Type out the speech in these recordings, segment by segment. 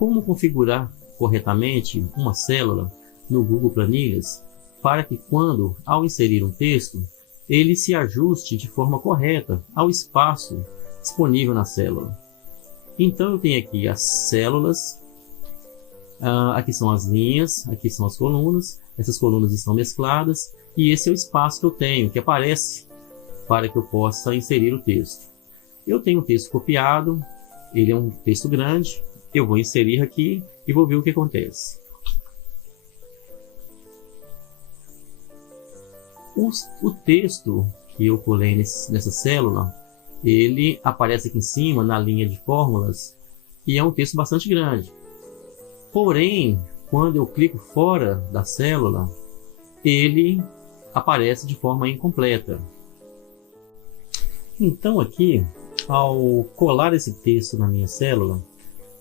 como configurar corretamente uma célula no Google Planilhas para que quando, ao inserir um texto, ele se ajuste de forma correta ao espaço disponível na célula. Então eu tenho aqui as células, aqui são as linhas, aqui são as colunas, essas colunas estão mescladas e esse é o espaço que eu tenho, que aparece para que eu possa inserir o texto. Eu tenho um texto copiado, ele é um texto grande, eu vou inserir aqui e vou ver o que acontece. O texto que eu colei nessa célula, ele aparece aqui em cima na linha de fórmulas e é um texto bastante grande. Porém, quando eu clico fora da célula, ele aparece de forma incompleta. Então aqui, ao colar esse texto na minha célula,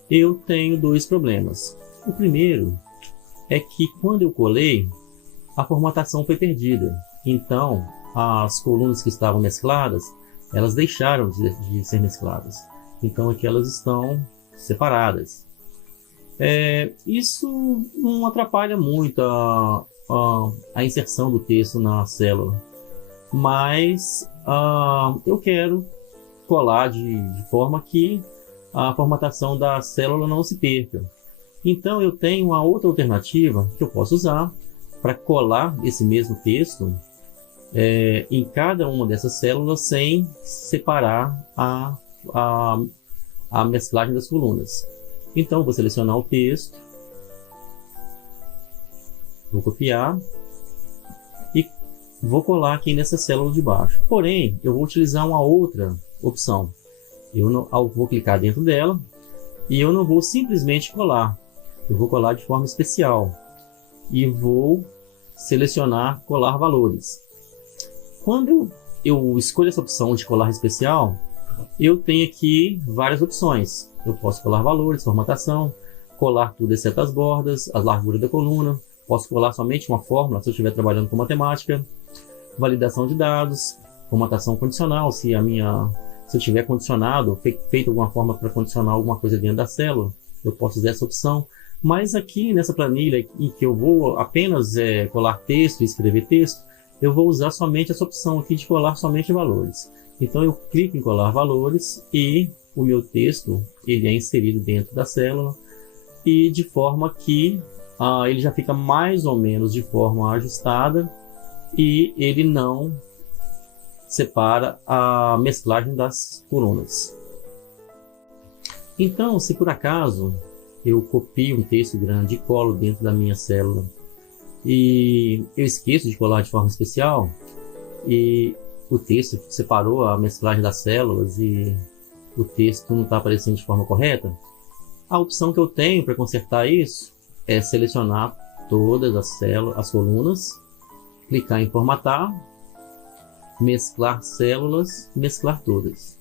eu tenho dois problemas. O primeiro é que quando eu colei, a formatação foi perdida. Então, as colunas que estavam mescladas, elas deixaram de ser mescladas. Então aqui elas estão separadas. Isso não atrapalha muito a inserção do texto na célula. Mas eu quero colar de forma que a formatação da célula não se perca. Então eu tenho uma outra alternativa que eu posso usar para colar esse mesmo texto em cada uma dessas células sem separar a mesclagem das colunas. Então vou selecionar o texto, vou copiar e vou colar aqui nessa célula de baixo. Porém, eu vou utilizar uma outra opção. Vou clicar dentro dela e eu não vou simplesmente colar. Eu vou colar de forma especial e vou selecionar colar valores. Quando eu escolho essa opção de colar especial, eu tenho aqui várias opções. Eu posso colar valores, formatação, colar tudo exceto as bordas, a largura da coluna. Posso colar somente uma fórmula se eu estiver trabalhando com matemática, validação de dados, formatação condicional, se eu tiver condicionado, feito alguma forma para condicionar alguma coisa dentro da célula, eu posso usar essa opção. Mas aqui nessa planilha em que eu vou apenas colar texto e escrever texto, eu vou usar somente essa opção aqui de colar somente valores. Então eu clico em colar valores e o meu texto ele é inserido dentro da célula e de forma que ele já fica mais ou menos de forma ajustada e ele não separa a mesclagem das colunas. Então, se por acaso eu copio um texto grande e colo dentro da minha célula e eu esqueço de colar de forma especial e o texto separou a mesclagem das células e o texto não está aparecendo de forma correta, a opção que eu tenho para consertar isso é selecionar todas as colunas, clicar em formatar, mesclar células, mesclar todas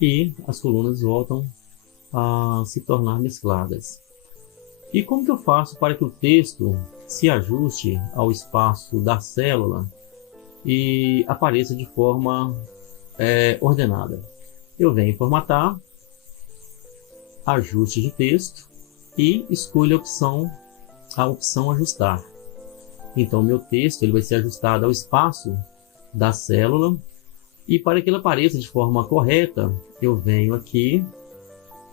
e as colunas voltam a se tornar mescladas. E como que eu faço para que o texto se ajuste ao espaço da célula e apareça de forma ordenada? Eu venho em formatar, ajuste de texto e escolho a opção ajustar. Então meu texto ele vai ser ajustado ao espaço da célula e para que ele apareça de forma correta, eu venho aqui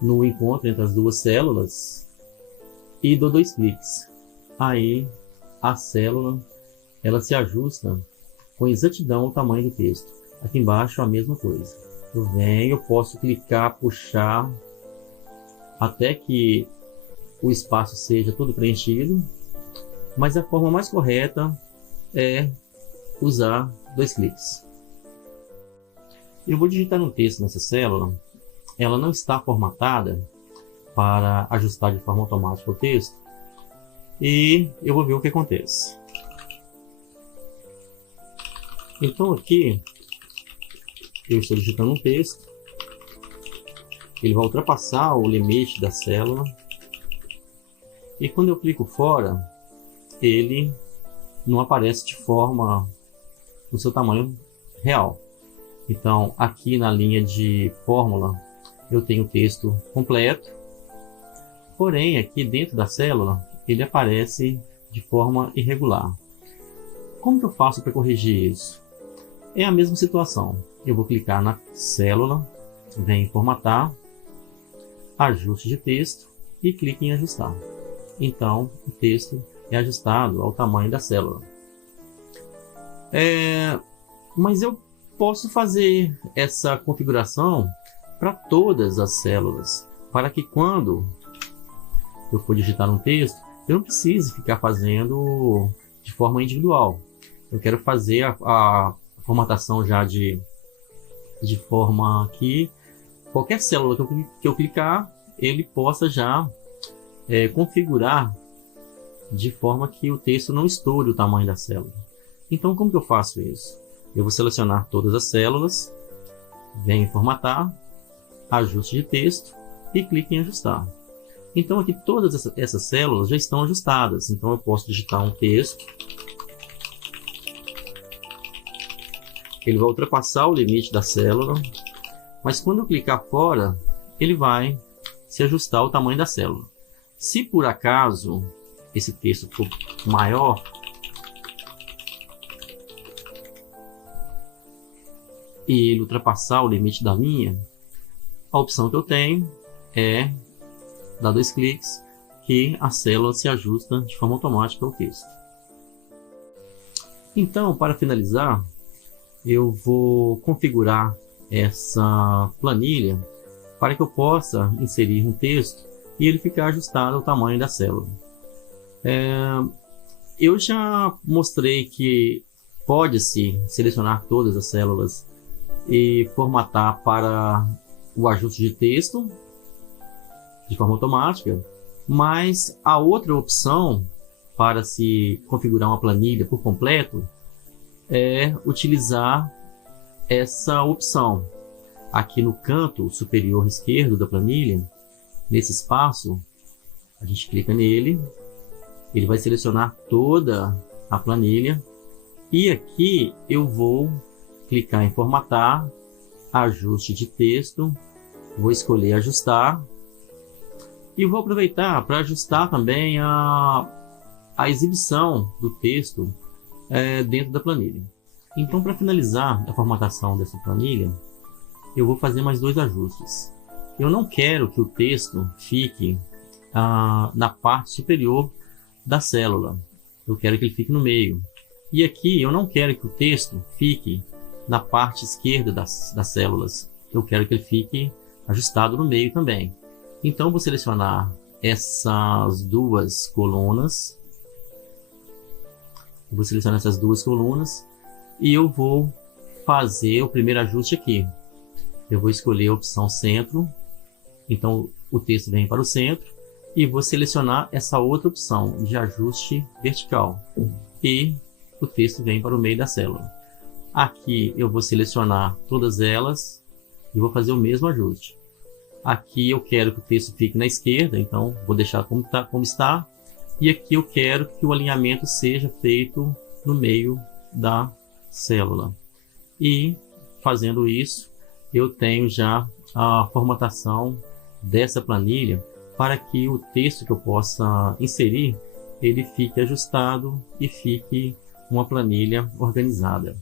no encontro entre as duas células e dou 2 cliques. Aí a célula ela se ajusta com exatidão ao tamanho do texto. Aqui embaixo a mesma coisa. Eu posso clicar, puxar até que o espaço seja todo preenchido, mas a forma mais correta é usar 2 cliques. Eu vou digitar um texto nessa célula, ela não está formatada para ajustar de forma automática o texto e eu vou ver o que acontece. Então aqui eu estou digitando um texto, ele vai ultrapassar o limite da célula e quando eu clico fora, ele não aparece de forma no seu tamanho real. Então aqui na linha de fórmula eu tenho o texto completo Porém, aqui dentro da célula, ele aparece de forma irregular. Como que eu faço para corrigir isso? É a mesma situação. Eu vou clicar na célula, venho em formatar, ajuste de texto e clique em ajustar. Então, o texto é ajustado ao tamanho da célula. Mas eu posso fazer essa configuração para todas as células, para que quando eu for digitar um texto, eu não precise ficar fazendo de forma individual. Eu quero fazer a formatação já de forma que qualquer célula que eu clicar, ele possa já configurar de forma que o texto não estoure o tamanho da célula. Então, como que eu faço isso? Eu vou selecionar todas as células, venho em formatar, ajuste de texto e clique em ajustar. Então, aqui todas essas células já estão ajustadas. Então, eu posso digitar um texto. Ele vai ultrapassar o limite da célula, mas quando eu clicar fora, ele vai se ajustar ao tamanho da célula. Se por acaso esse texto for maior, e ele ultrapassar o limite da linha, a opção que eu tenho é dar 2 cliques que a célula se ajusta de forma automática ao texto. Então, para finalizar, eu vou configurar essa planilha para que eu possa inserir um texto e ele ficar ajustado ao tamanho da célula. Eu já mostrei que pode-se selecionar todas as células e formatar para o ajuste de texto de forma automática, mas a outra opção para se configurar uma planilha por completo é utilizar essa opção. Aqui no canto superior esquerdo da planilha, nesse espaço, a gente clica nele, ele vai selecionar toda a planilha e aqui eu vou clicar em formatar, ajuste de texto, vou escolher ajustar e vou aproveitar para ajustar também a exibição do texto dentro da planilha. Então, para finalizar a formatação dessa planilha, eu vou fazer mais 2 ajustes. Eu não quero que o texto fique na parte superior da célula. Eu quero que ele fique no meio. E aqui eu não quero que o texto fique na parte esquerda das células. Eu quero que ele fique ajustado no meio também. Então, eu vou selecionar essas 2 colunas. Eu vou selecionar essas 2 colunas e eu vou fazer o primeiro ajuste aqui. Eu vou escolher a opção centro. Então, o texto vem para o centro. E vou selecionar essa outra opção de ajuste vertical. E o texto vem para o meio da célula. Aqui eu vou selecionar todas elas e vou fazer o mesmo ajuste. Aqui eu quero que o texto fique na esquerda, então vou deixar como está. E aqui eu quero que o alinhamento seja feito no meio da célula. E fazendo isso, eu tenho já a formatação dessa planilha para que o texto que eu possa inserir, ele fique ajustado e fique uma planilha organizada.